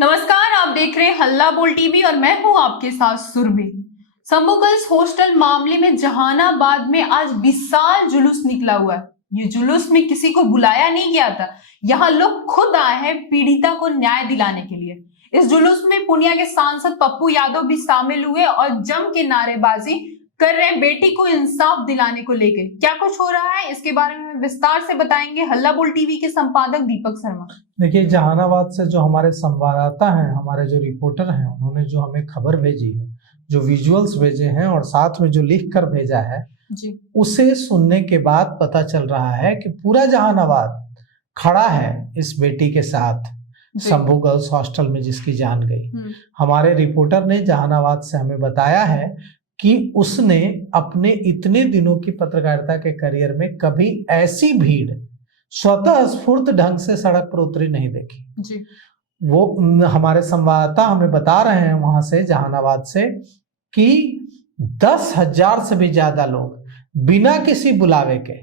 नमस्कार, आप देख रहे हैं हल्ला बोल टीवी और मैं हूं आपके साथ सुरभि। शंभू गर्ल्स हॉस्टल मामले में जहानाबाद में आज विशाल जुलूस निकला हुआ है। ये जुलूस में किसी को बुलाया नहीं गया था, यहाँ लोग खुद आए हैं पीड़िता को न्याय दिलाने के लिए। इस जुलूस में पूर्णिया के सांसद पप्पू यादव भी शामिल हुए और जम के नारेबाजी कर रहे हैं बेटी को इंसाफ दिलाने को लेकर। क्या कुछ हो रहा है इसके बारे में विस्तार से बताएंगे हल्ला बोल टीवी के संपादक दीपक शर्मा। देखिए, जहानाबाद से जो हमारे संवाददाता हैं, हमारे जो रिपोर्टर हैं, उन्होंने जो हमें खबर भेजी है, जो विजुअल्स भेजे हैं और साथ में जो लिख कर भेजा है जी, उसे सुनने के बाद पता चल रहा है कि पूरा जहानाबाद खड़ा है इस बेटी के साथ, शंभू गर्ल्स हॉस्टल में जिसकी जान गई। हमारे रिपोर्टर ने जहानाबाद से हमें बताया है कि उसने अपने इतने दिनों की पत्रकारिता के करियर में कभी ऐसी भीड़ स्वतः स्फूर्त ढंग से सड़क पर उतरी नहीं देखी जी। वो हमारे संवाददाता हमें बता रहे हैं वहां से, जहानाबाद से, कि 10,000 से भी ज्यादा लोग बिना किसी बुलावे के,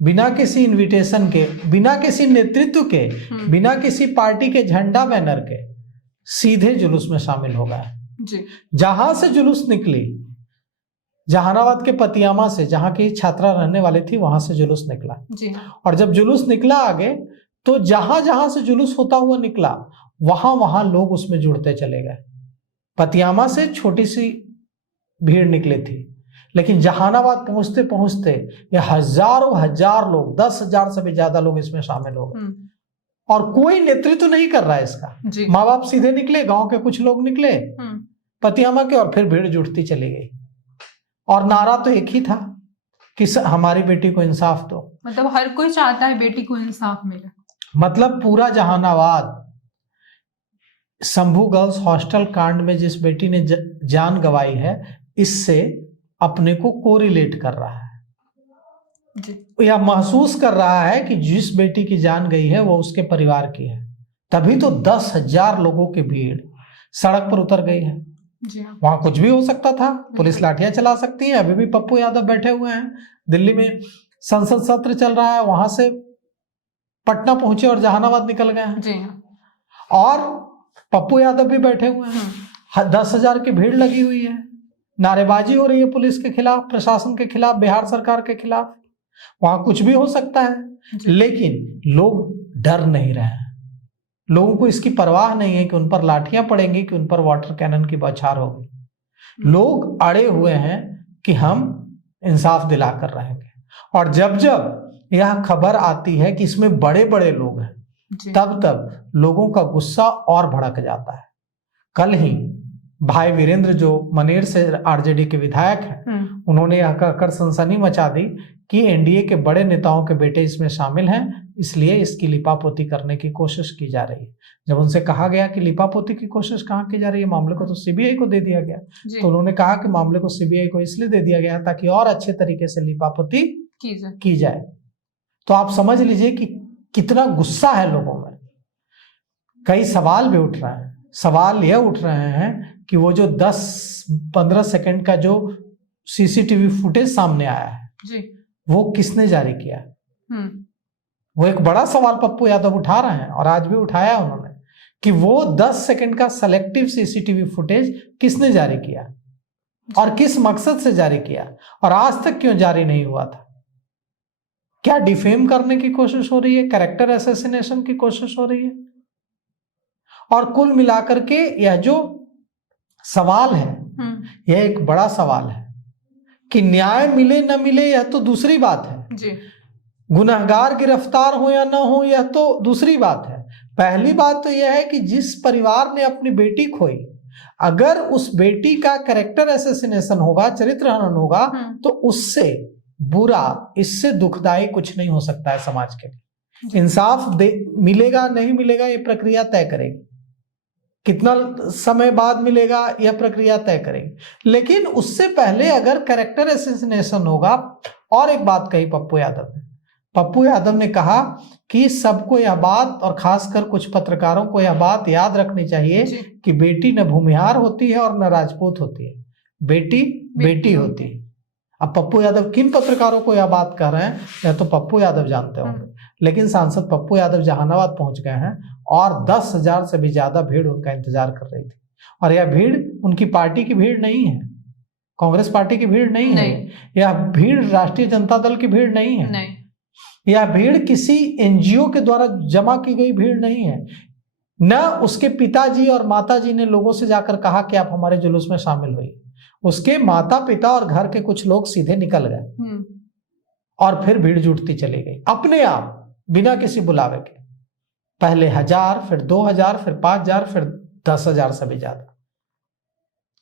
बिना किसी इनविटेशन के, बिना किसी नेतृत्व के, बिना किसी पार्टी के झंडा बैनर के सीधे जुलूस में शामिल हो गए। जहां से जुलूस निकली, जहानाबाद के पतियामा से, जहां की छात्रा रहने वाली थी, वहां से जुलूस निकला जी। और जब जुलूस निकला आगे, तो जहां जहां से जुलूस होता हुआ निकला वहां वहां लोग उसमें जुड़ते चले गए। पतियामा से छोटी सी भीड़ निकली थी, लेकिन जहानाबाद पहुंचते पहुंचते ये हजारों हजार लोग, 10,000 से भी ज्यादा लोग इसमें शामिल हो गए और कोई नेतृत्व नहीं कर रहा है इसका। माँ बाप सीधे निकले, गांव के कुछ लोग निकले पतियामा के, और फिर भीड़ जुटती चली गई और नारा तो एक ही था कि हमारी बेटी को इंसाफ दो। मतलब हर कोई चाहता है बेटी को इंसाफ मिले। मतलब पूरा जहानाबाद शंभू गर्ल्स हॉस्टल कांड में जिस बेटी ने जान गंवाई है, इससे अपने को कोरिलेट कर रहा है, या महसूस कर रहा है कि जिस बेटी की जान गई है वो उसके परिवार की है। तभी तो 10,000 लोगों की भीड़ सड़क पर उतर गई है। वहां कुछ भी हो सकता था, पुलिस लाठियां चला सकती है। अभी भी पप्पू यादव बैठे हुए हैं, दिल्ली में संसद सत्र चल रहा है, वहां से पटना पहुंचे और जहानाबाद निकल गए हैं। और पप्पू यादव भी बैठे हुए हैं, 10,000 की भीड़ लगी हुई है, नारेबाजी हो रही है पुलिस के खिलाफ, प्रशासन के खिलाफ, बिहार सरकार के खिलाफ। वहां कुछ भी हो सकता है, लेकिन लोग डर नहीं रहे हैं। लोगों को इसकी परवाह नहीं है कि उन पर लाठियां पड़ेंगी, कि उन पर वाटर कैनन की बौछार होगी। लोग अड़े हुए हैं कि हम इंसाफ दिलाकर रहेंगे। और जब जब यह खबर आती है कि इसमें बड़े बड़े लोग हैं, तब तब लोगों का गुस्सा और भड़क जाता है। कल ही भाई वीरेंद्र, जो मनेर से आरजेडी के विधायक हैं, उन्होंने यह कहकर सनसनी मचा दी कि एनडीए के बड़े नेताओं के बेटे इसमें शामिल हैं, इसलिए इसकी लिपापोती करने की कोशिश की जा रही है। जब उनसे कहा गया कि लिपापोती की कोशिश कहाँ की जा रही है, मामले को तो सीबीआई को दे दिया गया, तो उन्होंने कहा कि मामले को सीबीआई को इसलिए दे दिया गया ताकि और अच्छे तरीके से लिपापोती की जाए। तो आप समझ लीजिए कि कितना गुस्सा है लोगों में। कई सवाल भी उठ रहे हैं। सवाल यह उठ रहे हैं कि वो जो 10-15 सेकंड का जो सीसीटीवी फुटेज सामने आया है, वो किसने जारी किया? वो एक बड़ा सवाल पप्पू यादव उठा रहे हैं और आज भी उठाया उन्होंने कि वो 10 सेकंड का सेलेक्टिव सीसीटीवी फुटेज किसने जारी किया और किस मकसद से जारी किया, और आज तक क्यों जारी नहीं हुआ था? क्या डिफेम करने की कोशिश हो रही है? कैरेक्टर असैसिनेशन की कोशिश हो रही है? और कुल मिलाकर के यह जो सवाल है, यह एक बड़ा सवाल है कि न्याय मिले न मिले यह तो दूसरी बात है, गुनहगार गिरफ्तार हो या ना हो यह तो दूसरी बात है। पहली बात तो यह है कि जिस परिवार ने अपनी बेटी खोई, अगर उस बेटी का कैरेक्टर असैसिनेशन होगा, चरित्र हनन होगा, तो उससे बुरा, इससे दुखदाई कुछ नहीं हो सकता है समाज के लिए। इंसाफ मिलेगा नहीं मिलेगा ये प्रक्रिया तय करेगी, कितना समय बाद मिलेगा यह प्रक्रिया तय करेगी, लेकिन उससे पहले अगर कैरेक्टर असैसिनेशन होगा। और एक बात कही पप्पू यादव ने कहा कि सबको यह बात, और खासकर कुछ पत्रकारों को यह बात याद रखनी चाहिए कि बेटी न भूमिहार होती है और न राजपूत होती है, बेटी बेटी होती है। अब पप्पू यादव किन पत्रकारों को यह बात कह रहे हैं, यह तो पप्पू यादव जानते होंगे, लेकिन सांसद पप्पू यादव जहानाबाद पहुंच गए हैं और 10,000 से भी ज्यादा भीड़ उनका इंतजार कर रही थी। और यह भीड़ उनकी पार्टी की भीड़ नहीं है, कांग्रेस पार्टी की भीड़ नहीं है, यह भीड़ राष्ट्रीय जनता दल की भीड़ नहीं है, यह भीड़ किसी एनजीओ के द्वारा जमा की गई भीड़ नहीं है। न उसके पिताजी और माताजी ने लोगों से जाकर कहा कि आप हमारे जुलूस में शामिल हुई। उसके माता पिता और घर के कुछ लोग सीधे निकल गए और फिर भीड़ जुटती चली गई अपने आप, बिना किसी बुलावे के। पहले 1000, फिर 2000, फिर 5000, फिर 10,000 से भी ज्यादा।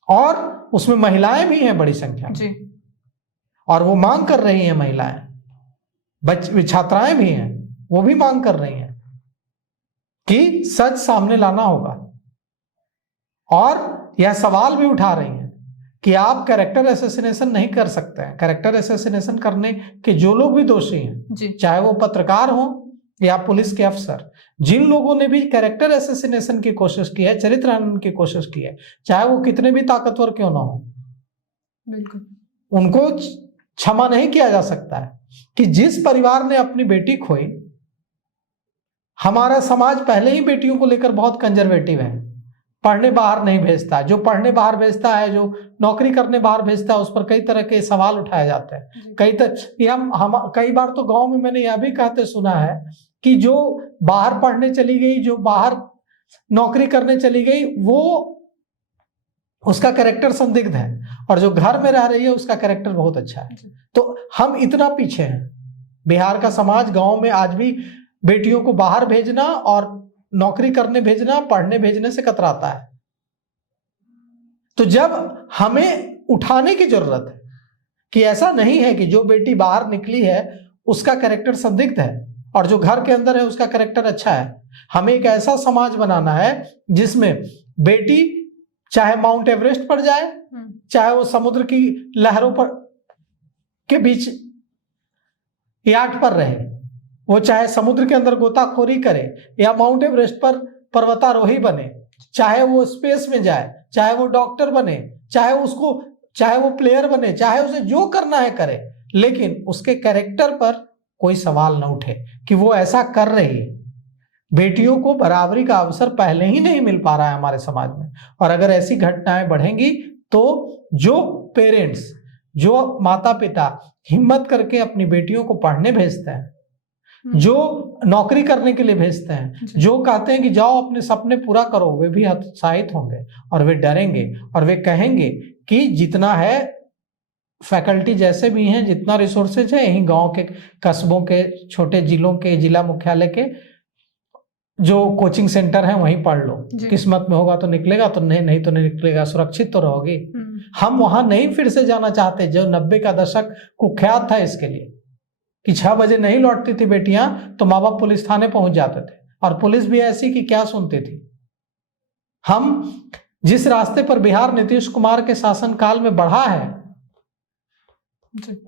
और उसमें महिलाएं भी हैं बड़ी संख्या में, और वो मांग कर रही हैं महिलाएं, छात्राएं भी हैं, वो भी मांग कर रही हैं कि सच सामने लाना होगा। और यह सवाल भी उठा रही हैं कि आप कैरेक्टर असैसिनेशन नहीं कर सकते हैं। कैरेक्टर असैसिनेशन करने के जो लोग भी दोषी हैं, चाहे वो पत्रकार हो या पुलिस के अफसर, जिन लोगों ने भी कैरेक्टर असैसिनेशन की कोशिश की है, चरित्र हनन की कोशिश की है, चाहे वो कितने भी ताकतवर क्यों ना हो, बिल्कुल उनको क्षमा नहीं किया जा सकता है। कि जिस परिवार ने अपनी बेटी खोई, हमारा समाज पहले ही बेटियों को लेकर बहुत कंजर्वेटिव है, पढ़ने बाहर नहीं भेजता। जो पढ़ने बाहर भेजता है, जो नौकरी करने बाहर भेजता है, उस पर कई तरह के सवाल उठाए जाते हैं। कई बार तो गांव में मैंने यह भी कहते सुना है कि जो बाहर पढ़ने चली गई, जो बाहर नौकरी करने चली गई, वो उसका कैरेक्टर संदिग्ध है, और जो घर में रह रही है उसका कैरेक्टर बहुत अच्छा है। तो हम इतना पीछे हैं। बिहार का समाज गांव में आज भी बेटियों को बाहर भेजना और नौकरी करने भेजना, पढ़ने भेजने से कतराता है। तो जब हमें उठाने की जरूरत है कि ऐसा नहीं है कि जो बेटी बाहर निकली है उसका कैरेक्टर संदिग्ध है और जो घर के अंदर है उसका कैरेक्टर अच्छा है। हमें एक ऐसा समाज बनाना है जिसमें बेटी चाहे माउंट एवरेस्ट पर जाए, चाहे वो समुद्र की लहरों पर के बीच याट पर रहे, वो चाहे समुद्र के अंदर गोताखोरी करे या माउंट एवरेस्ट पर पर्वतारोही बने, चाहे वो स्पेस में जाए, चाहे वो डॉक्टर बने, चाहे वो प्लेयर बने, चाहे उसे जो करना है करे, लेकिन उसके कैरेक्टर पर कोई सवाल न उठे कि वो ऐसा कर रही है। बेटियों को बराबरी का अवसर पहले ही नहीं मिल पा रहा है हमारे समाज में, और अगर ऐसी घटनाएं बढ़ेंगी तो जो पेरेंट्स, जो माता पिता हिम्मत करके अपनी बेटियों को पढ़ने भेजते हैं, जो नौकरी करने के लिए भेजते हैं, जो कहते हैं कि जाओ अपने सपने पूरा करो, वे भी हतोत्साहित होंगे और वे डरेंगे और वे कहेंगे कि जितना है फैकल्टी जैसे भी हैं, जितना रिसोर्सेज है, यहीं गांव के कस्बों के छोटे जिलों के जिला मुख्यालय के जो कोचिंग सेंटर हैं वहीं पढ़ लो, किस्मत में होगा तो निकलेगा, तो नहीं तो नहीं निकलेगा, सुरक्षित तो रहोगी। हम वहां नहीं फिर से जाना चाहते जो 90 का दशक कुख्यात था इसके लिए कि 6 बजे नहीं लौटती थी बेटियां तो माँ बाप पुलिस थाने पहुंच जाते थे, और पुलिस भी ऐसी कि क्या सुनती थी। हम जिस रास्ते पर बिहार नीतीश कुमार के शासनकाल में बढ़ा है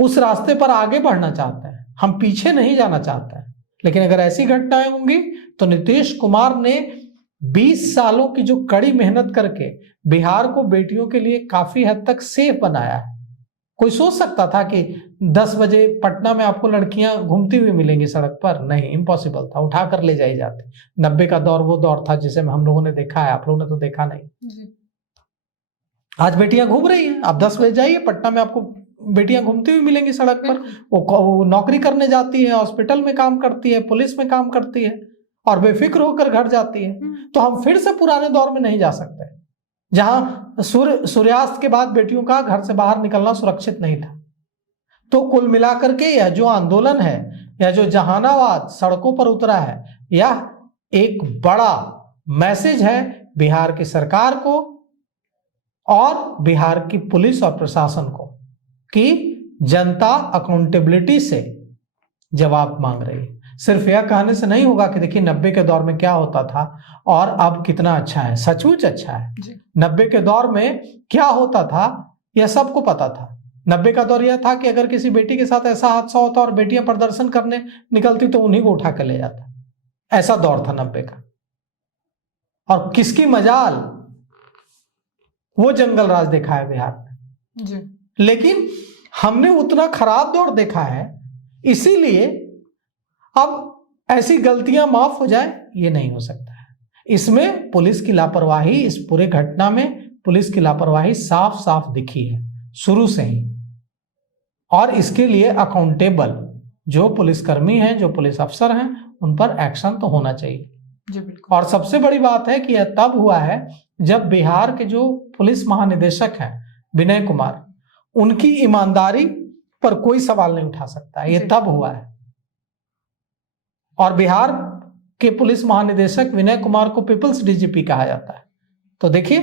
उस रास्ते पर आगे बढ़ना चाहते हैं, हम पीछे नहीं जाना चाहते हैं। लेकिन अगर ऐसी घटनाएं होंगी तो नीतीश कुमार ने 20 सालों की जो कड़ी मेहनत करके बिहार को बेटियों के लिए काफी हद तक सेफ बनाया है। कोई सोच सकता था कि 10 बजे पटना में आपको लड़कियां घूमती हुई मिलेंगी सड़क पर? नहीं, इम्पॉसिबल था, उठाकर ले जाई जाती। 90 का दौर वो दौर था जिसे हम लोगों ने देखा है, आप लोगों ने तो देखा नहीं। आज बेटियां घूम रही हैं, आप 10 बजे जाइए पटना में आपको बेटियां घूमती हुई मिलेंगी सड़क पर। वो नौकरी करने जाती है, हॉस्पिटल में काम करती है, पुलिस में काम करती है और बेफिक्र होकर घर जाती है। तो हम फिर से पुराने दौर में नहीं जा सकते जहां सूर्यास्त के बाद बेटियों का घर से बाहर निकलना सुरक्षित नहीं था। तो कुल मिलाकर के यह जो आंदोलन है, यह जो जहानाबाद सड़कों पर उतरा है, यह एक बड़ा मैसेज है बिहार की सरकार को और बिहार की पुलिस और प्रशासन को कि जनता अकाउंटेबिलिटी से जवाब मांग रही है। सिर्फ यह कहने से नहीं होगा कि देखिए 90 के दौर में क्या होता था और अब कितना अच्छा है। सचमुच अच्छा है। 90 के दौर में क्या होता था यह सबको पता था। 90 का दौर यह था कि अगर किसी बेटी के साथ ऐसा हादसा होता और बेटियां प्रदर्शन करने निकलती तो उन्हीं को उठा कर ले जाता। ऐसा दौर था 90 का। और किसकी मजाल वो जंगल राज देखा है बिहार में। लेकिन हमने उतना खराब दौर देखा है, इसीलिए अब ऐसी गलतियां माफ हो जाए, ये नहीं हो सकता है। इसमें पुलिस की लापरवाही, इस पूरे घटना में पुलिस की लापरवाही साफ साफ दिखी है शुरू से ही, और इसके लिए अकाउंटेबल जो पुलिसकर्मी हैं, जो पुलिस अफसर हैं, उन पर एक्शन तो होना चाहिए जी बिल्कुल। और सबसे बड़ी बात है कि यह तब हुआ है जब बिहार के जो पुलिस महानिदेशक हैं विनय कुमार, उनकी ईमानदारी पर कोई सवाल नहीं उठा सकता, ये तब हुआ है। और बिहार के पुलिस महानिदेशक विनय कुमार को पीपल्स डीजीपी कहा जाता है। तो देखिए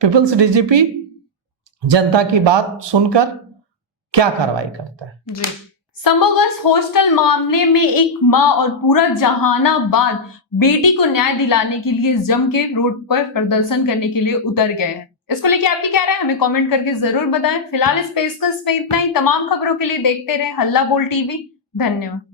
पीपल्स डीजीपी जनता की बात सुनकर क्या कार्रवाई करता है। जी। संभव गर्ल्स हॉस्टल मामले में एक माँ और पूरा जहानाबाद बेटी को न्याय दिलाने के लिए जम के रोड पर प्रदर्शन करने के लिए उतर गए हैं। इसको लेके आपकी क्या राय है, हमें कमेंट करके जरूर बताएं। फिलहाल इस पेशकश में इतना ही। तमाम खबरों के लिए देखते रहे हल्ला बोल टीवी। धन्यवाद।